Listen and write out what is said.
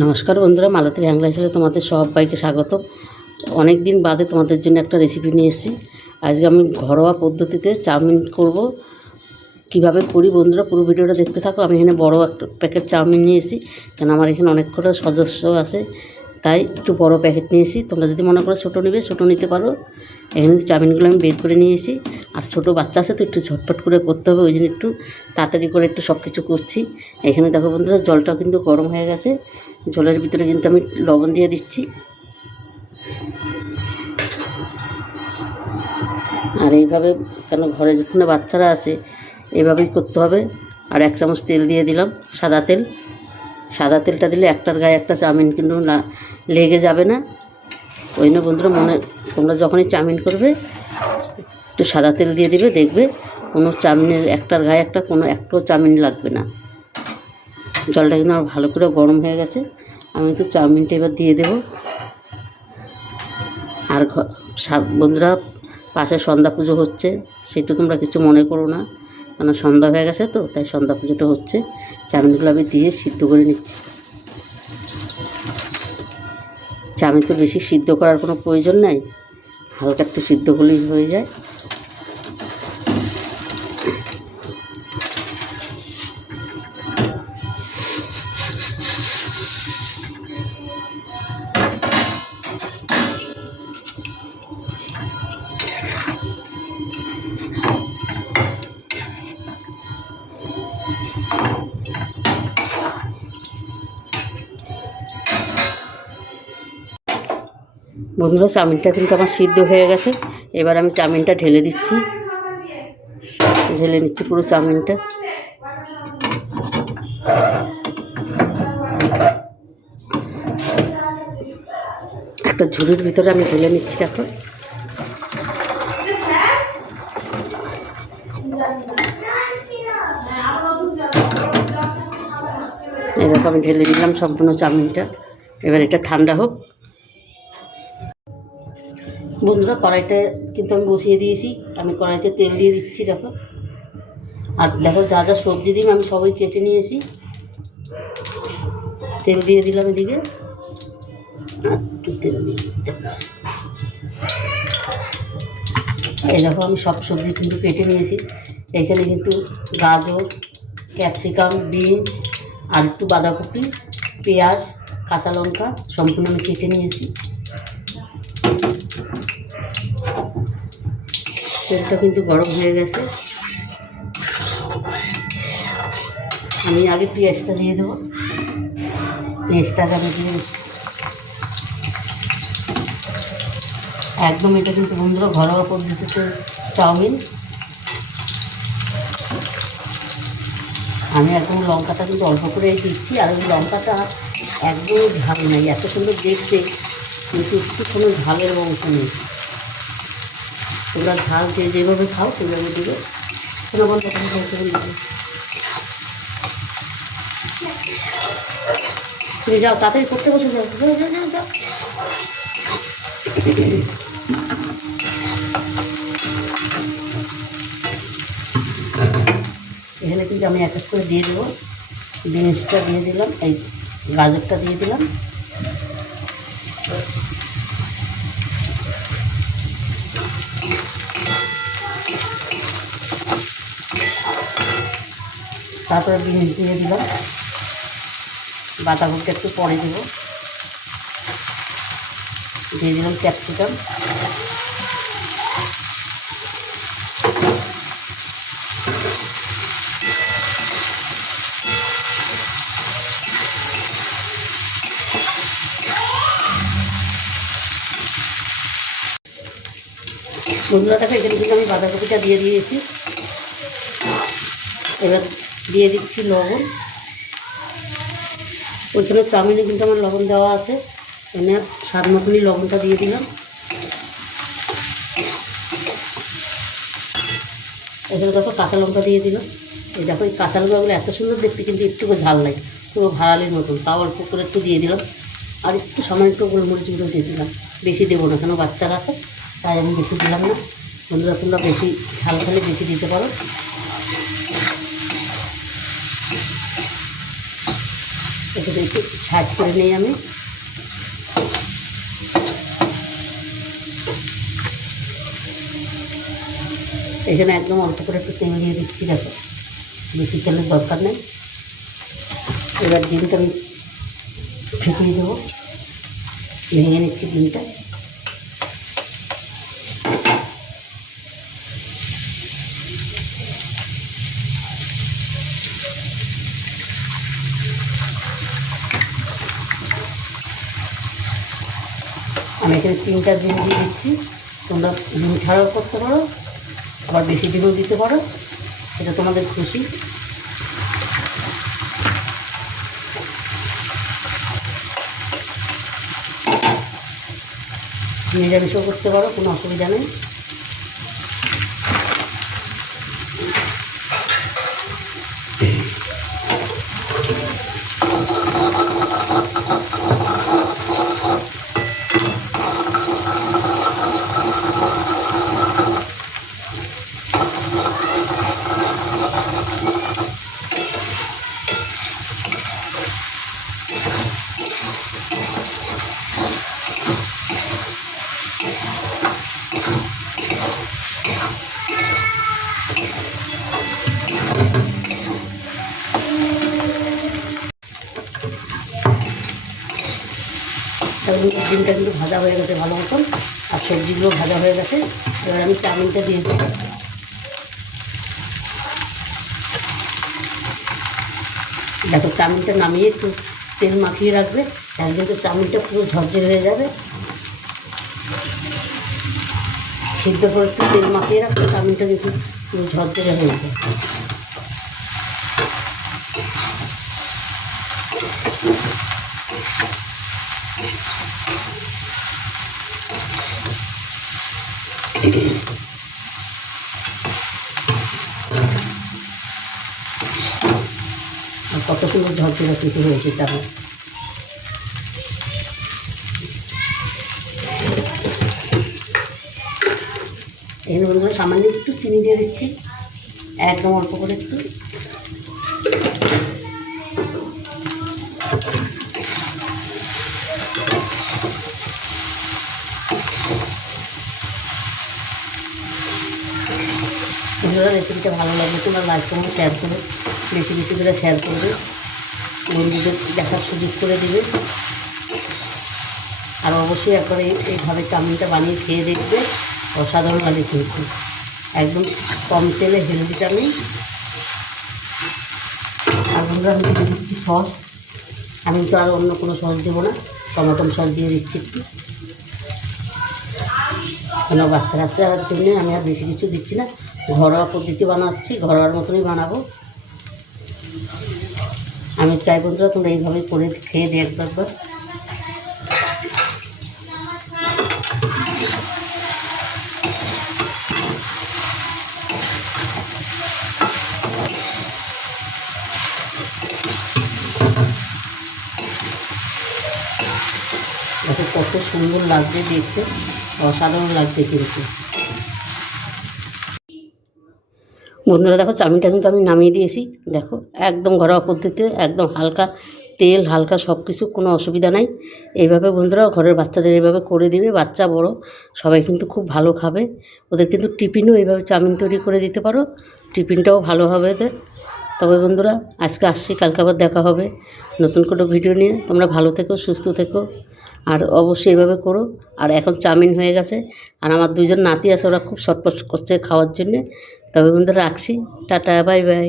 নমস্কার বন্ধুরা, মালতীর হ্যাংলা হিসেবে তোমাদের সবাইকে স্বাগত। অনেক দিন বাদে তোমাদের জন্য একটা রেসিপি নিয়ে এসেছি। আজকে আমি ঘরোয়া পদ্ধতিতে চাউমিন করব। কিভাবে করি বন্ধুরা, পুরো ভিডিওটা দেখতে থাকো। আমি এখানে বড় একটা প্যাকেট চাউমিন নিয়ে এসেছি, কেন আমার এখানে অনেক কটা সদস্য আছে, তাই একটু বড় প্যাকেট নিয়েছি। তোমরা যদি মনে করো ছোটো নেবে, ছোটো নিতে পারো। এখানে চাউমিনগুলো আমি বের করে নিয়েছি। আর ছোটো বাচ্চা আছে তো একটু ঝটপট করে করতে হবে, ওই জন্য একটু তাড়াতাড়ি করে একটু সব কিছু করছি। এখানে দেখো বন্ধুরা, জলটাও কিন্তু গরম হয়ে গেছে। জলের ভিতরে কিন্তু আমি লবণ দিয়ে দিচ্ছি। আর এইভাবে, কেন ঘরে যখন বাচ্চারা আছে, এইভাবেই করতে হবে। আর 1 চামচ তেল দিয়ে দিলাম, সাদা তেল। সাদা তেলটা দিলে একটার গায়ে একটা চাউমিন কিন্তু না লেগে যাবে না। ওই জন্য বন্ধুরা, তোমরা যখনই চাউমিন করবে একটু সাদা তেল দিয়ে দিবে, দেখবে কোনো চাউমিনের একটার গায়ে একটা একটাও চাউমিন লাগবে না। জলটা কিন্তু আমার ভালো করে গরম হয়ে গেছে। আমি তো চাউমিনটা এবার দিয়ে দেব। আর বন্ধুরা, পাশে সন্ধ্যা পুজো হচ্ছে, সেটা তোমরা কিছু মনে করো না, কেন সন্ধ্যা হয়ে গেছে তো, তাই সন্ধ্যা পুজোটা হচ্ছে। চাউমিনগুলো আমি দিয়ে সিদ্ধ করে নিচ্ছি। চাউমিন তো বেশি সিদ্ধ করার কোনো প্রয়োজন নাই, হালকা একটু সিদ্ধ করলেই হয়ে যায়। বন্ধুরা, চাউমিনটা কিন্তু আমার সিদ্ধ হয়ে গেছে। এবার আমি চাউমিনটা ঢেলে দিচ্ছি, ঢেলে নিচ্ছি পুরো চাউমিনটা। একটা ঝুড়ির ভিতরে আমি ঢেলে নিচ্ছি। দেখো, এই দেখো আমি ঢেলে দিলাম সম্পূর্ণ চাউমিনটা। এবার এটা ঠান্ডা হোক। বন্ধুরা, কড়াইটা কিন্তু আমি বসিয়ে দিয়েছি। আমি কড়াইতে তেল দিয়ে দিচ্ছি। দেখো, আর দেখো যা যা সবজি দিই আমি সবই কেটে নিয়েছি। তেল দিয়ে দিলাম এদিকে, আর একটু তেল দিয়ে দিতে। এই দেখো আমি সব সবজি কিন্তু কেটে নিয়েছি। এখানে কিন্তু গাজর, ক্যাপসিকাম, বিনস, আর একটু বাঁধাকপি, পেঁয়াজ, কাঁচা লঙ্কা সম্পূর্ণ আমি কেটে নিয়েছি। তেলটা কিন্তু গরম হয়ে গেছে। আমি আগে পেঁয়াজটা দিয়ে দেবো। পেঁয়াজটাকে আমি দিয়ে একদম, এটা কিন্তু বন্ধুরা ঘরোয়া পদ্ধতিতে চাউমিন। আমি একদম লঙ্কাটা কিন্তু অল্প করেই দিচ্ছি। আর ওই লঙ্কাটা একদমই ঝাল নেই, এত সুন্দর দেখতে, কিন্তু একটু কোনো ঝালের অংশ নেই। তোমরা ঝাল যেভাবে খাও সেভাবে দিবে। কোনো বন্ধ তুমি যাও, তাড়াতাড়ি করতে বসে যাও, যাও যাও যাও যাও। এখানে কিন্তু আমি এক এক করে দিয়ে দেবো। বিনসটা দিয়ে দিলাম, এই গাজরটা দিয়ে দিলাম। তারপরে বিনস দিয়ে দিলাম। বাঁধাকপিটা একটু পরে দেবো। দিয়ে দিলাম ক্যাপসিকাম। বন্ধুরা দেখো, এখানে কিন্তু আমি বাঁধাকপিটা দিয়ে দিয়েছি। এবার দিয়ে দিচ্ছি লবণ। ওইখানে চাউমিনে কিন্তু আমার লবণ দেওয়া আছে, এখানে স্বাদ মতনই লবণটা দিয়ে দিলাম। এখানে দেখো কাঁচা লঙ্কা দিয়ে দিলাম। এই দেখো, এই কাঁচা লঙ্কাগুলো এত সুন্দর দেখতে, কিন্তু একটুকু ঝাল নাই, পুরো ভাড়ালির মতন। তাও অল্প করে একটু দিয়ে দিলাম। আর একটু সামান্য একটু গোলমরিচ গুঁড়ো দিয়ে দিলাম। বেশি দেবো না, কেন বাচ্চারা আছে, তাই আমি বেশি দিলাম না। বন্ধুরা, তোমরা বেশি ঝাল খেলে বেশি দিতে পারো। এটাকে একটু সাইড করে নিই আমি। এখানে একদম অল্প করে একটু তেল দিয়ে দিচ্ছি, দেখো বেশি তেলের দরকার নেই। এবার ডিমটা আমি ফেটিয়ে দেবো, ভেঙে নিচ্ছি ডিমটা। আমি এখানে 3টা ডিম দিয়ে দিচ্ছি, তোমরা ডিম ছাড়াও করতে পারো, আবার বেশি ডিমও দিতে পারো, এটা তোমাদের খুশি। নিরামিষও করতে পারো, কোনো অসুবিধা নেই। তাহলে ডিমটা কিন্তু ভাজা হয়ে গেছে ভালো মতন, আর সবজিগুলো ভাজা হয়ে গেছে। এবার আমি চাউমিনটা দিয়ে দেবো। দেখো চাউমিনটা নামিয়ে একটু তেল মাখিয়ে রাখবে, তাহলে কিন্তু চাউমিনটা পুরো ঝরঝরে হয়ে যাবে। সিদ্ধ করে একটু তেল মাখিয়ে রাখবে, চাউমিনটা কিন্তু পুরো ঝরঝরে হয়ে যাবে। কত সুন্দর ঝরঝরে কিন্তু হয়েছে চাউমিন। এখানে বন্ধুরা সামান্য একটু চিনি দিয়ে দিচ্ছি, একদম অল্প করে একটু। বন্ধুরা রেসিপিটা ভালো লাগলে তোমরা লাইক করো, শেয়ার করো, বেশি বেশি করে শেয়ার করবে, বন্ধুদের দেখার সুযোগ করে দেবে। আর অবশ্যই একবার এইভাবে চাউমিনটা বানিয়ে খেয়ে দেখবে, অসাধারণ লাগে কিন্তু। একদম কম তেলে হেলদি চাউমিন। আর বন্ধুরা আমি দিয়ে দিচ্ছি সস, আমি তো আর অন্য কোনো সস দেবো না, টমেটো সস দিয়ে দিচ্ছি একটু, কেন বাচ্চা কাচ্চার জন্যে আমি আর বেশি কিছু দিচ্ছি না, ঘরোয়া পদ্ধতি বানাচ্ছি, ঘরোয়ার মতনই বানাবো। আমি চাই বন্ধুরা তোমরা এইভাবে করে খেয়ে দেখবে একবার। দেখো কত সুন্দর লাগছে দেখতে, অসাধারণ লাগছে কিন্তু। বন্ধুরা দেখো চাউমিনটা কিন্তু আমি নামিয়ে দিয়েছি, দেখো একদম ঘরোয়া পদ্ধতিতে, একদম হালকা তেল, হালকা সব কিছু, কোনো অসুবিধা নাই। এইভাবে বন্ধুরা ঘরের বাচ্চাদের এইভাবে করে দিবে, বাচ্চা বড় সবাই কিন্তু খুব ভালো খাবে। ওদের কিন্তু টিফিনও এইভাবে চাউমিন তৈরি করে দিতে পারো, টিফিনটাও ভালো হবে ওদের। তবে বন্ধুরা আজকে আসছি, কালকে আবার দেখা হবে নতুন কোনো ভিডিও নিয়ে। তোমরা ভালো থেকো, সুস্থ থেকো, আর অবশ্যই এইভাবে করো। আর এখন চাউমিন হয়ে গেছে, আর আমার 2জন নাতি আছে, ওরা খুব শটপট করছে খাওয়ার জন্যে। তবে বন্ধুরা রাখছি, টাটা, বাই বাই।